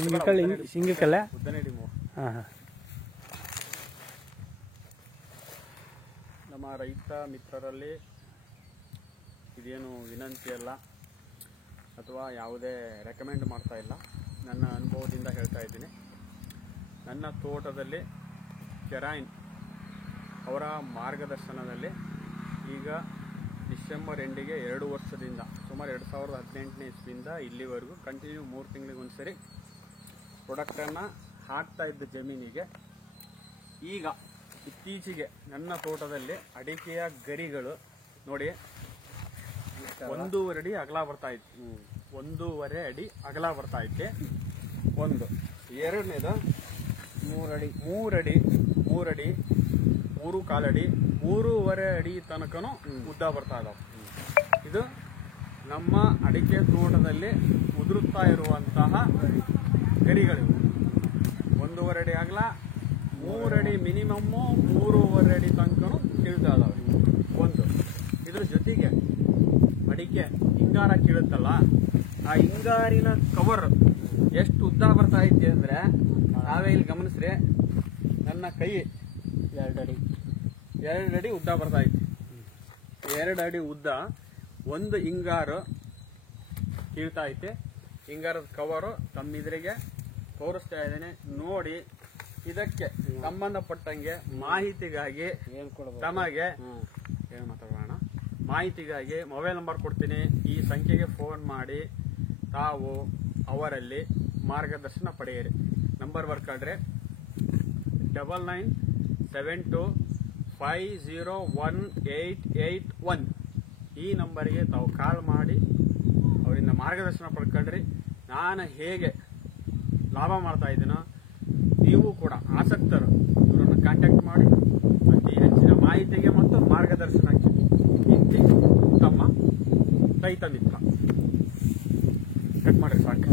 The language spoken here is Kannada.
ಹಿಂಗಕ್ಕಲ್ಲ. ಹಾಂ. ನಮ್ಮ ರೈತ ಮಿತ್ರರಲ್ಲಿ ಇದೇನು ವಿನಂತಿ ಅಲ್ಲ ಅಥವಾ ಯಾವುದೇ ರೆಕಮೆಂಡ್ ಮಾಡ್ತಾ ಇಲ್ಲ, ನನ್ನ ಅನುಭವದಿಂದ ಹೇಳ್ತಾ ಇದ್ದೀನಿ. ನನ್ನ ತೋಟದಲ್ಲಿ ಕೆರಾಯಿನ್ ಅವರ ಮಾರ್ಗದರ್ಶನದಲ್ಲಿ ಈಗ ಡಿಸೆಂಬರ್ ಎಂಡಿಗೆ 2 ವರ್ಷದಿಂದ ಸುಮಾರು 2018ನೇ ಇಸ್ವಿಯಿಂದ ಇಲ್ಲಿವರೆಗೂ ಕಂಟಿನ್ಯೂ 3 ತಿಂಗಳಿಗೆ ಒಂದ್ಸರಿ ಪ್ರಾಡಕ್ಟನ್ನು ಹಾಕ್ತಾ ಇದ್ದ ಜಮೀನಿಗೆ ಈಗ ಇತ್ತೀಚೆಗೆ ನನ್ನ ತೋಟದಲ್ಲಿ ಅಡಿಕೆಯ ಗರಿಗಳು ನೋಡಿ 1.5 ಅಡಿ ಅಗಲ ಬರ್ತಾ ಇತ್ತು. 1.5 ಅಡಿ ಅಗಲ ಬರ್ತಾ ಐತೆ. ಒಂದು ಎರಡನೇದು 3 ಅಡಿ 3.25 ಅಡಿ 3.5 ಅಡಿ ತನಕನೂ ಉದ್ದ ಬರ್ತಾ ಇದಾವೆ. ಇದು ನಮ್ಮ ಅಡಿಕೆ ತೋಟದಲ್ಲಿ ಉದುರುತ್ತಾ ಇರುವಂತಹ ಗರಿಗಳಿವು. 1.5 ಅಡಿ ಅಗಲ, 3 ಅಡಿ ಮಿನಿಮಮ್ಮು, 3.5 ಅಡಿ ತನಕನೂ ಕೀಳ್ತಾ ಇದಾವೆ. ಒಂದು ಇದ್ರ ಜೊತೆಗೆ ಅಡಿಕೆ ಹಿಂಗಾರ ಕೀಳುತ್ತಲ್ಲ, ಆ ಹಿಂಗಾರಿನ ಕವರ್ ಎಷ್ಟು ಉದ್ದ ಬರ್ತಾ ಐತಿ ಅಂದ್ರೆ ನಾವೇ ಇಲ್ಲಿ ಗಮನಿಸ್ರಿ, ನನ್ನ ಕೈ 2 ಅಡಿ ಉದ್ದ ಬರ್ತಾ ಐತಿ. 2 ಅಡಿ ಉದ್ದ ಒಂದು ಹಿಂಗಾರು ಕೀಳ್ತಾ ಐತೆ. ಹಿಂಗಾರದ ಕವರು ತಮ್ಮಿದ್ರಿಗೆ ತೋರಿಸ್ತಾ ಇದ್ದೇನೆ ನೋಡಿ. ಇದಕ್ಕೆ ಸಂಬಂಧಪಟ್ಟಂಗೆ ಮಾಹಿತಿಗಾಗಿ ತಮಗೆ ಏನು ಮಾತಾಡೋಣ, ಮಾಹಿತಿಗಾಗಿ ಮೊಬೈಲ್ ನಂಬರ್ ಕೊಡ್ತೀನಿ. ಈ ಸಂಖ್ಯೆಗೆ ಫೋನ್ ಮಾಡಿ ತಾವು ಅವರಲ್ಲಿ ಮಾರ್ಗದರ್ಶನ ಪಡೆಯಿರಿ. ನಂಬರ್ ಬರ್ಕೊಳ್ರಿ 9972501881. ಈ ನಂಬರಿಗೆ ತಾವು ಕಾಲ್ ಮಾಡಿ ಅವರಿಂದ ಮಾರ್ಗದರ್ಶನ ಪಡ್ಕೊಳ್ರಿ. ನಾನು ಹೇಗೆ ಲಾಭ ಮಾಡ್ತಾ ಇದ್ದೀನೋ ನೀವು ಕೂಡ ಆಸಕ್ತರು ಇವರನ್ನು ಕಾಂಟ್ಯಾಕ್ಟ್ ಮಾಡಿ ಅತಿ ಹೆಚ್ಚಿನ ಮಾಹಿತಿಗೆ ಮತ್ತು ಮಾರ್ಗದರ್ಶನಕ್ಕೆ ಇಂತಿ ತಮ್ಮ ರೈತ ಮಿತ್ರ. ಕಟ್ ಮಾಡಿ ಸಾಕು.